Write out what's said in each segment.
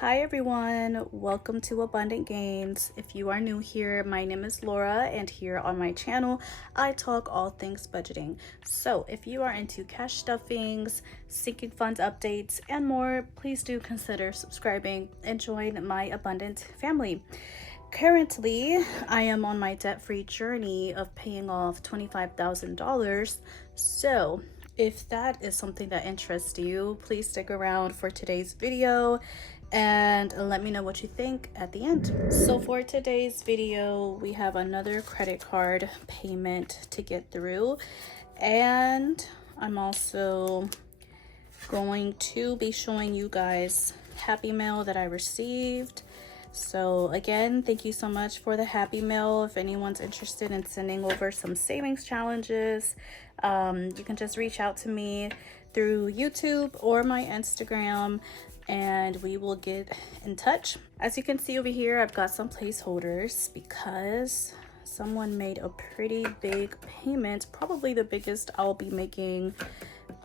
Hi everyone, welcome to Abundant Gains. If you are new here, my name is Laura, and here on my channel I talk all things budgeting. So if you are into cash stuffings, sinking funds updates, and more, please do consider subscribing and join my abundant family. Currently, I am on my debt-free journey of paying off $25,000. So if that is something that interests you, please stick around for today's video and let me know what you think at the end. So for today's video, we have another credit card payment to get through, and I'm also going to be showing you guys Happy Mail that I received. So again, thank you so much for the Happy Mail. If anyone's interested in sending over some savings challenges, you can just reach out to me through YouTube or my Instagram and we will get in touch. As you can see over here, I've got some placeholders because someone made a pretty big payment, probably the biggest I'll be making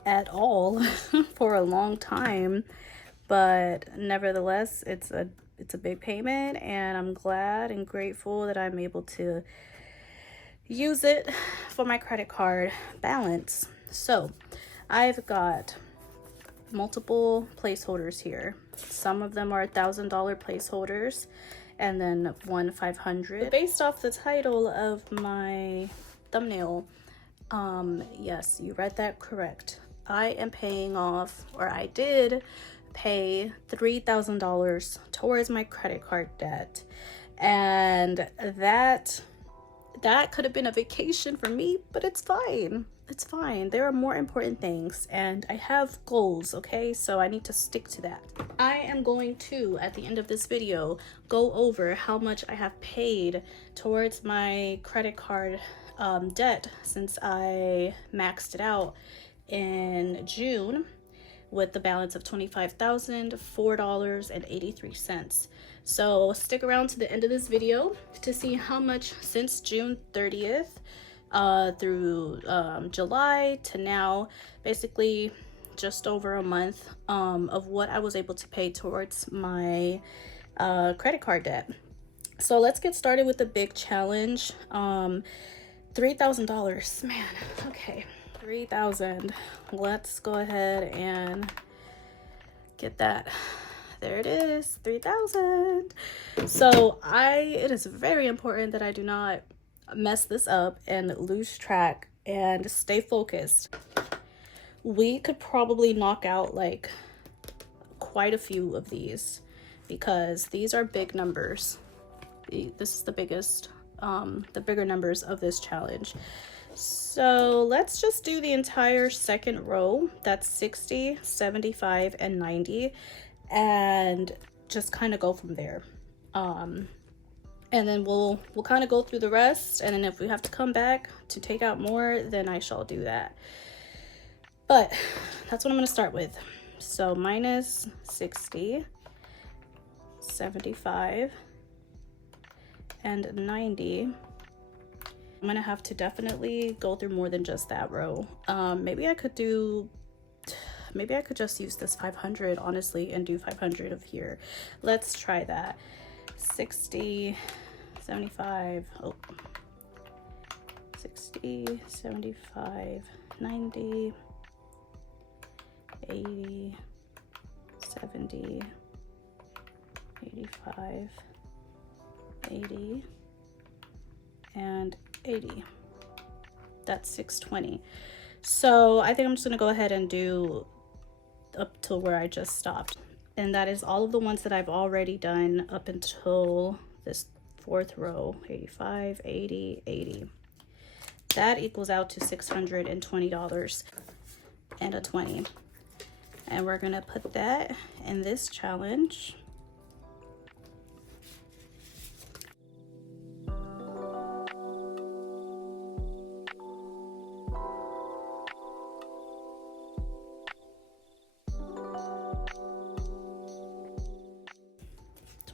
at all for a long time, but nevertheless it's a big payment, and I'm glad and grateful that I'm able to use it for my credit card balance. So I've got multiple placeholders here. Some of them are $1,000 placeholders and then one $500. Based off the title of my thumbnail, yes, you read that correct. I am paying off, or I did pay $3,000 towards my credit card debt, and that could have been a vacation for me, but it's fine. It's fine. There are more important things, and I have goals, okay? So I need to stick to that. I am going to, at the end of this video, go over how much I have paid towards my credit card debt since I maxed it out in June with the balance of $25,004.83. So stick around to the end of this video to see how much since June 30th through July to now, basically just over a month of what I was able to pay towards my credit card debt. So let's get started with the big challenge. $3,000, man. Okay, 3,000. Let's go ahead and get that. There it is, 3,000. So it is very important that I do not mess this up and lose track and stay focused. We could probably knock out like quite a few of these because these are big numbers. This is the biggest, the bigger numbers of this challenge. So let's just do the entire second row. That's 60, 75, and 90, and just kind of go from there. And then we'll kind of go through the rest, and then if we have to come back to take out more, then I shall do that. But that's what I'm going to start with. So minus 60, 75, and 90. I'm going to have to definitely go through more than just that row. Maybe I could just use this 500, honestly, and do 500 of here. Let's try that. 60, 75, 60, 75, 90, 80, 70, 85, 80, and 80. That's 620. So I think I'm just gonna go ahead and do up till where I just stopped. And that is all of the ones that I've already done up until this fourth row. 85, 80, 80. That equals out to $620 and a 20. And we're gonna put that in this challenge.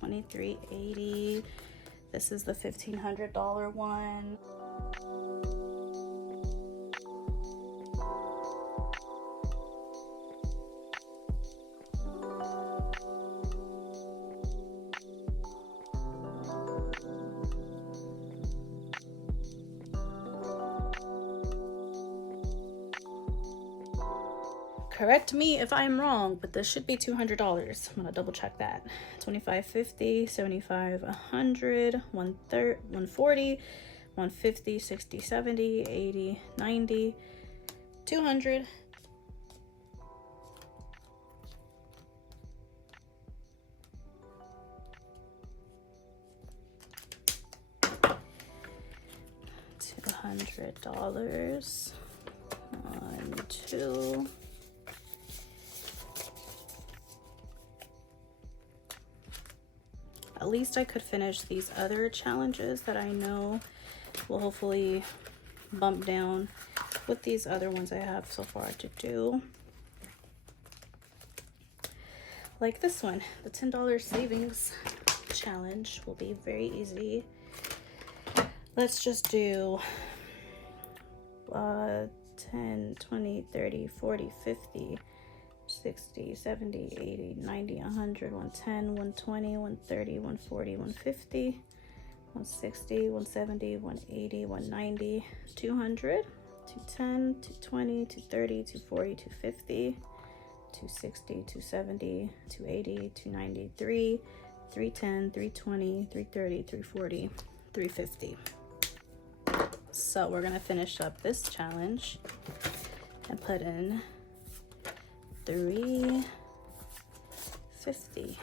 $23.80. This is the $1,500 one. Correct me if I'm wrong, but this should be $200. I'm gonna double check that. 25, 50, 75, 100, 130, 140, 150, 60, 70, 80, 90, 200. $200. 1, 2. At least I could finish these other challenges that I know will hopefully bump down with these other ones I have so far to do. Like this one, the $10 savings challenge will be very easy. Let's just do 10, 20, 30, 40, 50, 60, 70, 80, 90, 100, 110, 120, 130, 140, 150, 160, 170, 180, 190, 200, 210, 220, 230, 240, 250, 260, 270, 280, 293, 310, 320, 330, 340, 350. So we're gonna finish up this challenge and put in 350.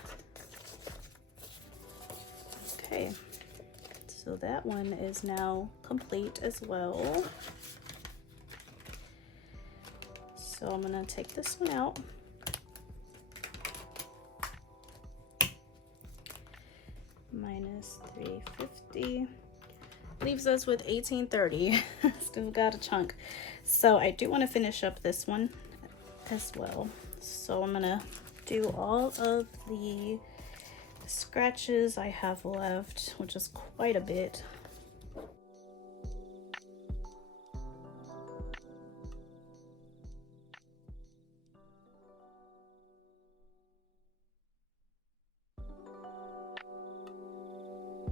Okay, so that one is now complete as well. So I'm gonna take this one out. Minus 350 leaves us with 1830. Still got a chunk. So I do want to finish up this one as well. So I'm gonna do all of the scratches I have left, which is quite a bit.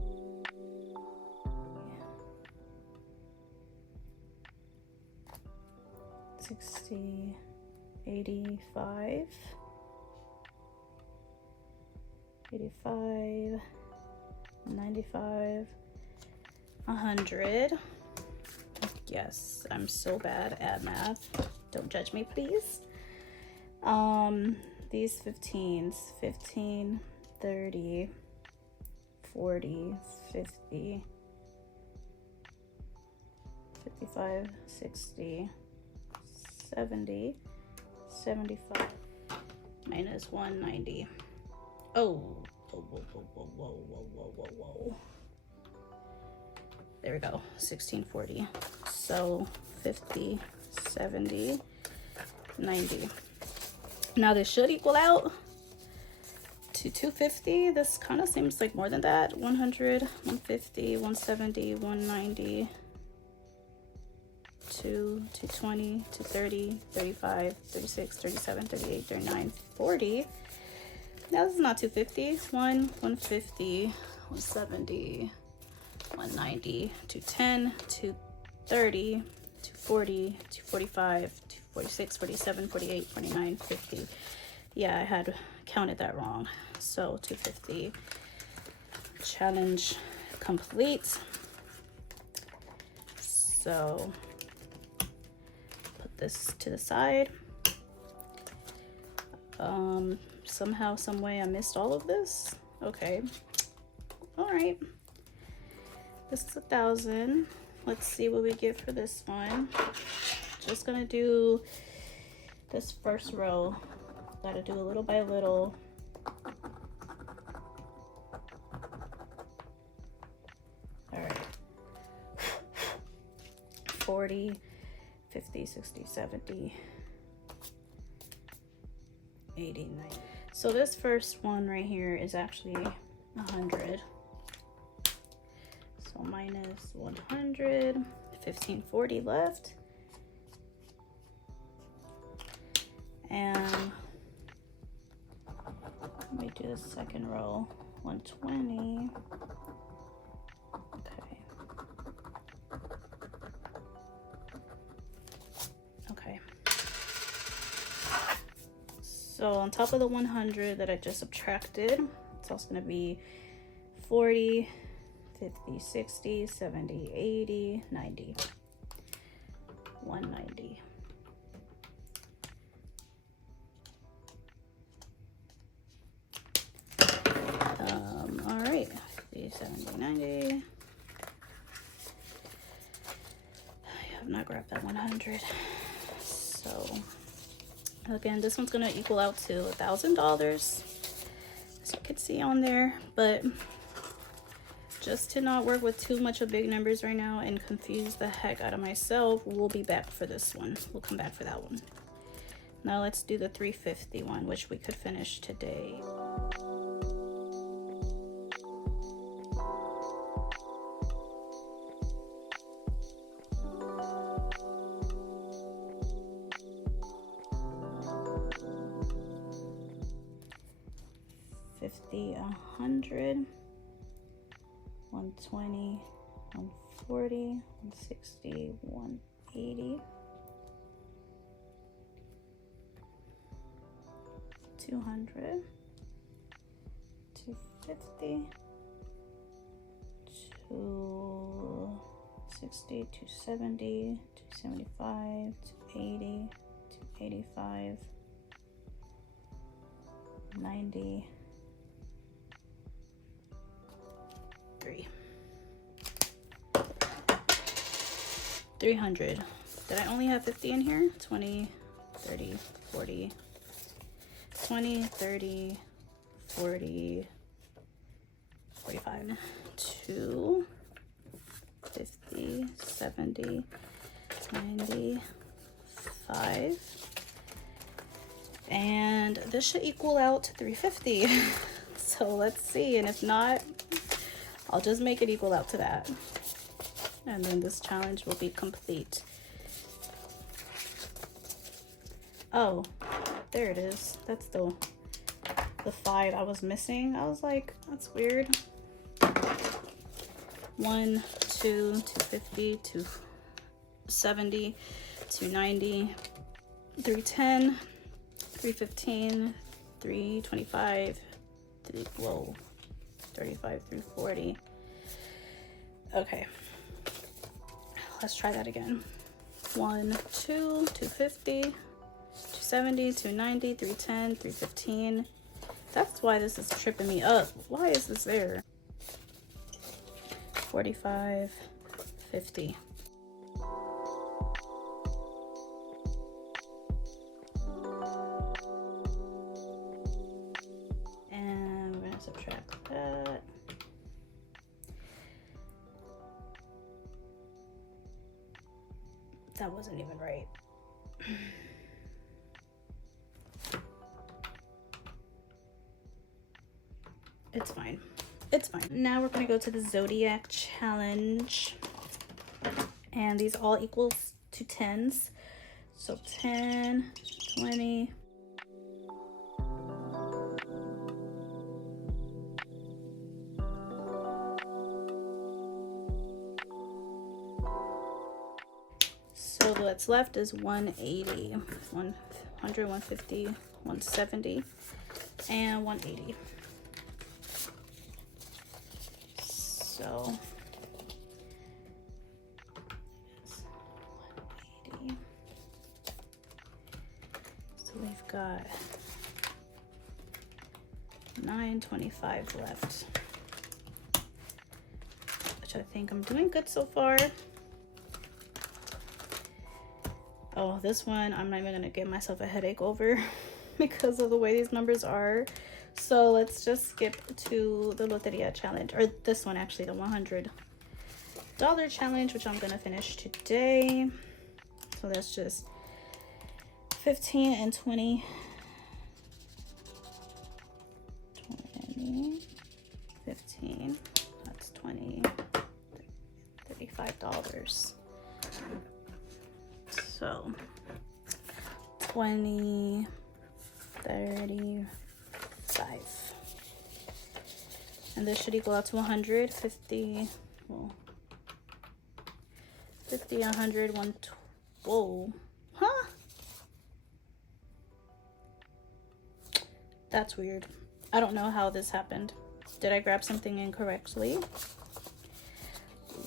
Yeah. 60, 85, 85, 95, 100. Yes, I'm so bad at math. Don't judge me, please. These 15s, 15, 30, 40, 50, 55, 60, 70, 75, minus 190. Oh, whoa. There we go, 1640. So 50, 70, 90. Now this should equal out to 250. This kind of seems like more than that. 100, 150, 170, 190, 220, 230, 35, 36, 37, 38, 39, 40. Now this is not 250. 150, 170, 190, 210, 230, 240, 245, 246, 47, 48, 49, 50. Yeah, I had counted that wrong. So 250. Challenge complete. So put this to the side. Somehow, some way I missed all of this. Okay. All right. This is 1,000. Let's see what we get for this one. Just gonna do this first row. Gotta do a little by little. All right. 40, 50, 60, 70, 80, 90. So this first one right here is actually 100. So minus 100, 1540 left. And let me do the second row, 120. Okay. So on top of the 100 that I just subtracted, it's also going to be 40, 50, 60, 70, 80, 90, 190. All right, 50, 70, 90. I have not grabbed that 100. So again, this one's gonna equal out to $1,000, as you can see on there. But just to not work with too much of big numbers right now and confuse the heck out of myself, we'll be back for this one. We'll come back for that one. Now let's do the 350 one, which we could finish today. $50, $100, $120, $140, $160, $180, $200, $250, $260, $270, $275, $280, $285, $90, $300. Did I only have 50 in here? 20, 30, 40, 20, 30, 40, 45, 2, 50, 70, 90, 5. And this should equal out to 350. So let's see, and if not, I'll just make it equal out to that. And then this challenge will be complete. Oh, there it is. That's the 5 I was missing. I was like, that's weird. 1, 2, 250, 270, 290, 310, 315, 325, 35, 340. Okay. Let's try that again. 1, 2, 250, 270, 290, 310, 315. That's why this is tripping me up. Why is this there? 45, 50. And we're gonna subtract that. That wasn't even right. It's fine. It's fine. Now we're gonna go to the Zodiac challenge. And these all equals to 10s. So 10, 20. So what's left is 180, 100, 150, 170, and 180. So 180. So we've got 925 left, which I think I'm doing good so far. Oh, this one I'm not even gonna give myself a headache over because of the way these numbers are. So let's just skip to the Loteria challenge, or this one actually, the $100 challenge, which I'm gonna finish today. So that's just 15 and 20. 20, 15, that's 20, $35. So 20, 35. And this should equal out to 150. Well, 50, 100, 120. Whoa. Huh? That's weird. I don't know how this happened. Did I grab something incorrectly?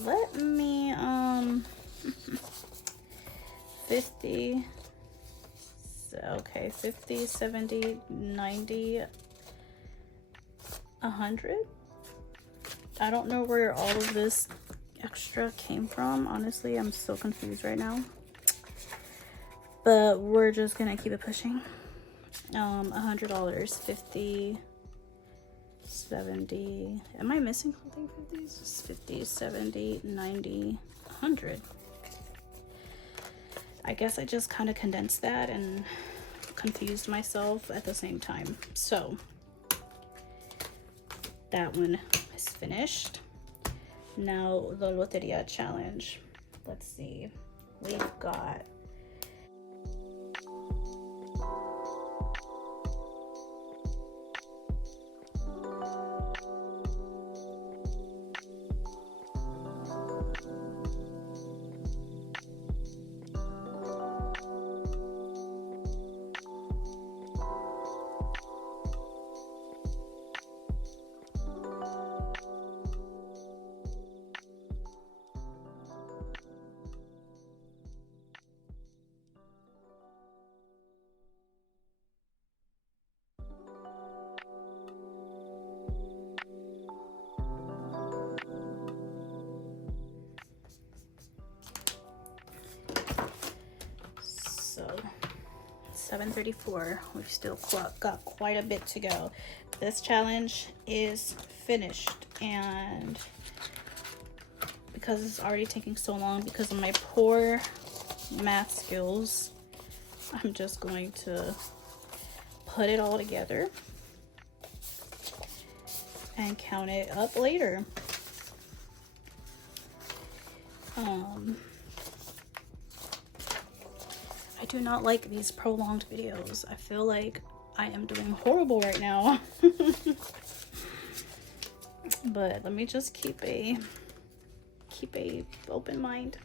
Let me 50, okay, 50, 70, 90, 100. I don't know where all of this extra came from. Honestly, I'm so confused right now, but we're just gonna keep it pushing. $100, 50, 70. Am I missing something for these? It's 50, 70, 90, 100. I guess I just kind of condensed that and confused myself at the same time. So that one is finished. Now the Loteria challenge. Let's see. We've got so 7:34. We've still got quite a bit to go. This challenge is finished, and because it's already taking so long because of my poor math skills, I'm just going to put it all together and count it up later. I do not like these prolonged videos. I feel like I am doing horrible right now. But let me just keep a open mind.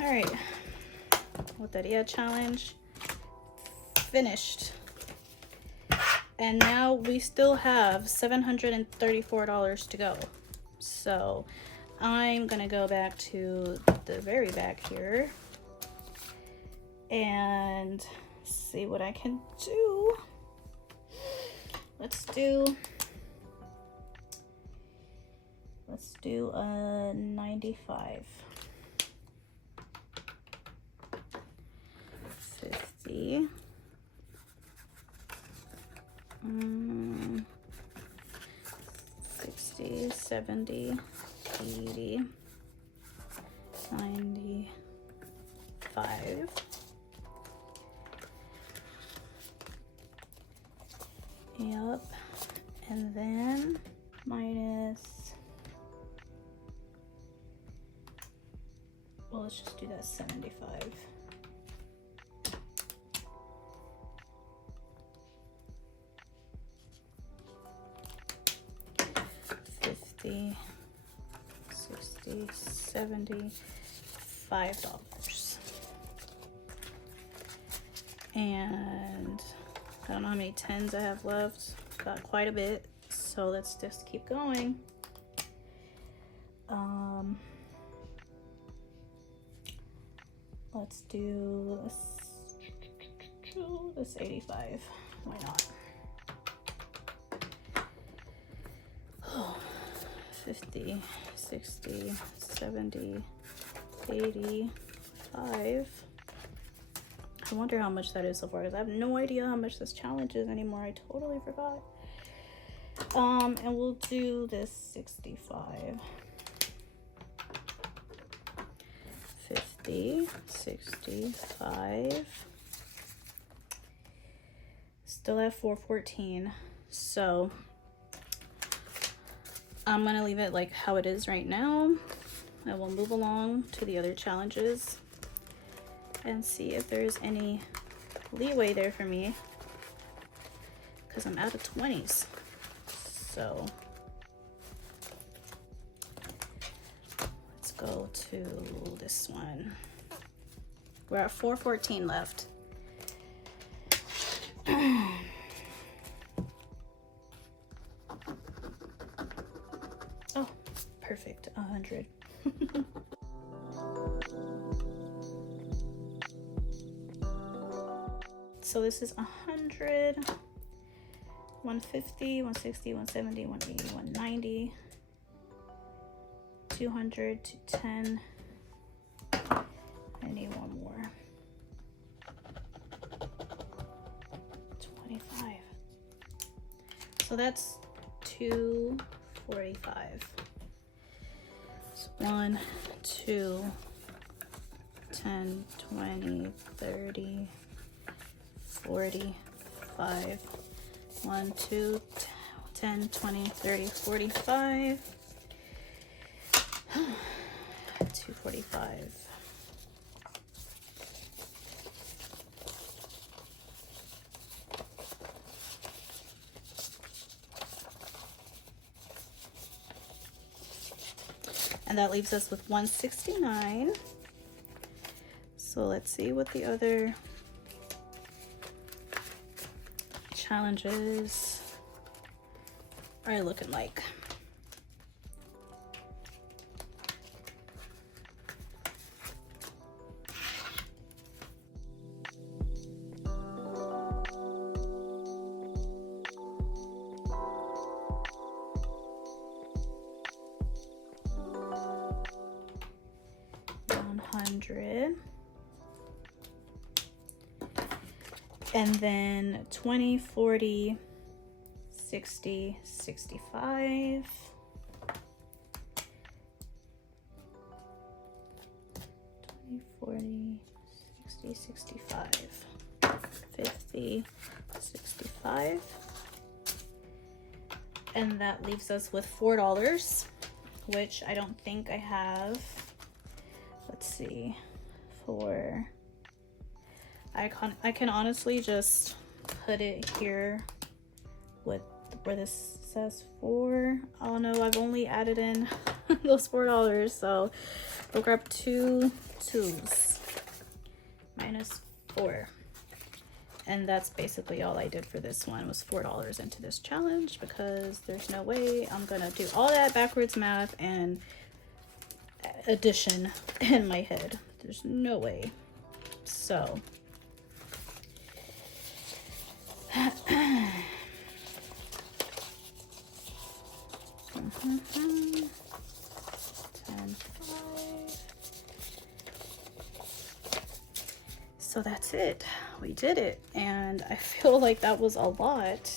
All right, Loteria challenge finished, and now we still have $734 to go. So I'm gonna go back to the very back here and see what I can do. Let's do a 95. 50. 60, 70, 80, 95. Yep. And then minus, well, let's just do that 75. 50, 60, 70, $5. And I don't know how many tens I have left. Got quite a bit, so let's just keep going. Let's do this 85. Why not? 50, 60, 70, 85. I wonder how much that is so far, because I have no idea how much this challenge is anymore. I totally forgot. And we'll do this 65. 50, 65. Still have 414. So I'm gonna leave it like how it is right now. I will move along to the other challenges and see if there's any leeway there for me, because I'm out of 20s. So let's go to this one. We're at 414 left. Oh, perfect. 100. So this is 100, 150, 160, 170, 180, 190, 200, 210. I need one more. 25. So that's 245. So 1, 2, 10, 20, 30, 45. 1, 2, 10, 20, 30, 45. 245. And that leaves us with 169. So let's see what the other challenges are looking like. And then 20, 40, 60, 65. 20, 40, 60, 65. 50, 65. And that leaves us with $4, which I don't think I have. Let's see. For I can honestly just put it here with where this says 4. Oh no, I've only added in those $4, so we'll grab 2 2s minus 4. And that's basically all I did for this one, was $4 into this challenge, because there's no way I'm gonna do all that backwards math and addition in my head. There's no way. So so that's it. We did it, and I feel like that was a lot,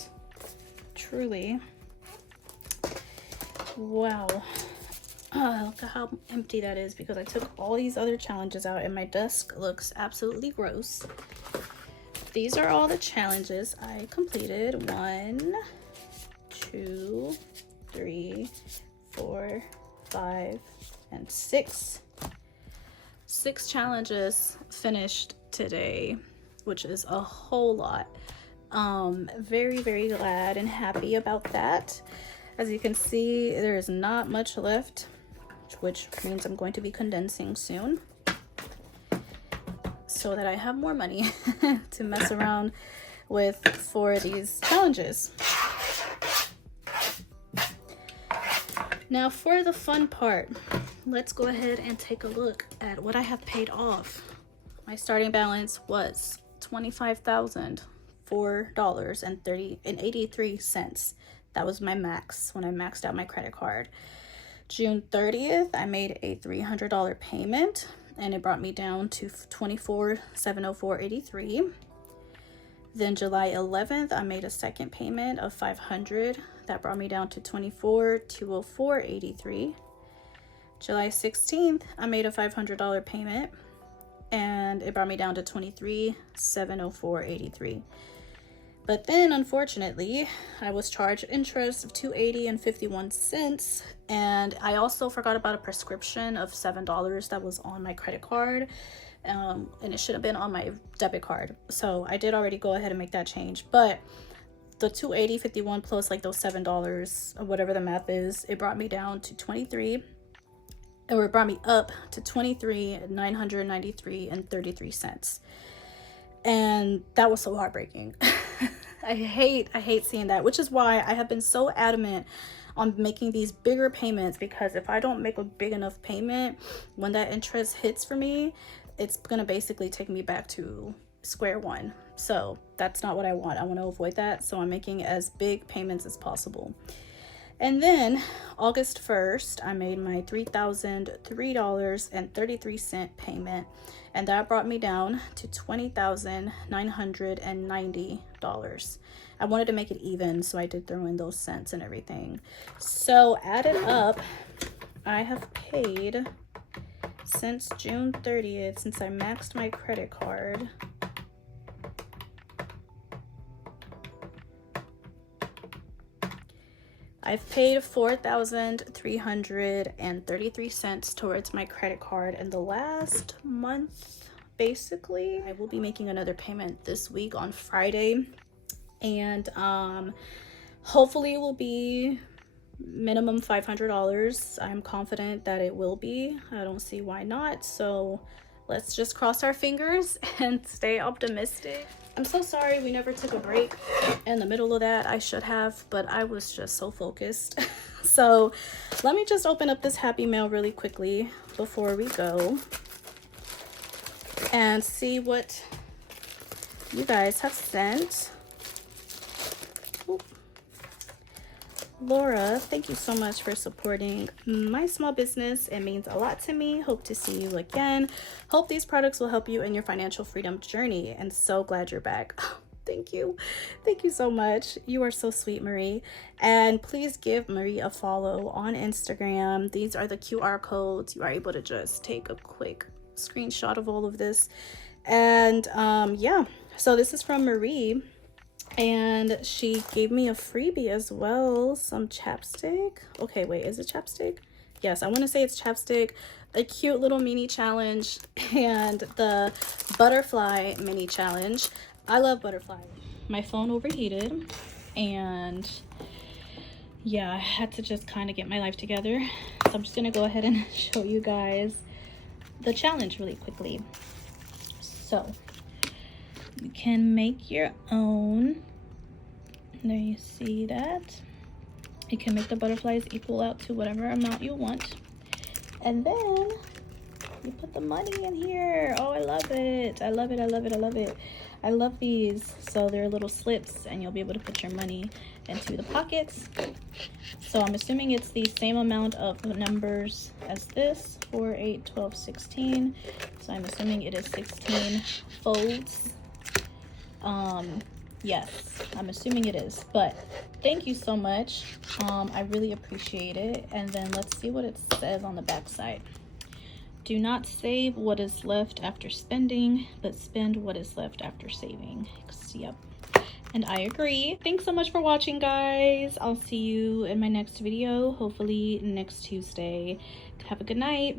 truly. Wow. Look at how empty that is, because I took all these other challenges out and my desk looks absolutely gross. These are all the challenges I completed. 1, 2, 3, 4, 5, and 6. 6 challenges finished today, which is a whole lot. Very, very glad and happy about that. As you can see, there is not much left, which means I'm going to be condensing soon, so that I have more money to mess around with for these challenges. Now for the fun part, let's go ahead and take a look at what I have paid off. My starting balance was $25,004.83. That was my max when I maxed out my credit card. June 30th, I made a $300 payment, and it brought me down to $24,704.83. Then July 11th, I made a second payment of $500. That brought me down to $24,204.83. July 16th, I made a $500 payment, and it brought me down to $23,704.83. But then, unfortunately, I was charged interest of $280.51, and I also forgot about a prescription of $7 that was on my credit card, and it should have been on my debit card. So I did already go ahead and make that change, but the $280.51 plus like those $7 or whatever the math is, it brought me down to it brought me up to $23,993.33. And that was so heartbreaking. I hate seeing that, which is why I have been so adamant on making these bigger payments, because if I don't make a big enough payment, when that interest hits for me, it's gonna basically take me back to square one. So that's not what I want. I want to avoid that, so I'm making as big payments as possible. And then August 1st, I made my $3,003.33 payment, and that brought me down to $20,990. I wanted to make it even, so I did throw in those cents and everything. So added up, I have paid since June 30th, since I maxed my credit card, I've paid $4,333 towards my credit card in the last month, basically. I will be making another payment this week on Friday, and hopefully it will be minimum $500. I'm confident that it will be. I don't see why not, so let's just cross our fingers and stay optimistic. I'm so sorry we never took a break in the middle of that. I should have, but I was just so focused. So let me just open up this Happy Mail really quickly before we go and see what you guys have sent. Oop. Laura, thank you so much for supporting my small business. It means a lot to me. Hope to see you again. Hope these products will help you in your financial freedom journey, and so glad you're back. Thank you. Thank you so much. You are so sweet, Marie. And please give Marie a follow on Instagram. These are the QR codes. You are able to just take a quick screenshot of all of this. And yeah, so this is from Marie. And she gave me a freebie as well, some chapstick. Okay, wait, is it chapstick? Yes, I want to say it's chapstick, a cute little mini challenge, and the butterfly mini challenge. I love butterfly. My phone overheated, and yeah, I had to just kind of get my life together. So I'm just going to go ahead and show you guys the challenge really quickly. So you can make your own. There, you see that. You can make the butterflies equal out to whatever amount you want. And then you put the money in here. Oh, I love it. I love it. I love it. I love it. I love these. So they're little slips, and you'll be able to put your money into the pockets. So I'm assuming it's the same amount of numbers as this, 4, 8, 12, 16. So I'm assuming it is 16 folds. Yes, I'm assuming it is, but thank you so much. I really appreciate it. And then let's see what it says on the back side. Do not save what is left after spending, but spend what is left after saving. Yep, and I agree. Thanks so much for watching, guys. I'll see you in my next video, hopefully next Tuesday. Have a good night.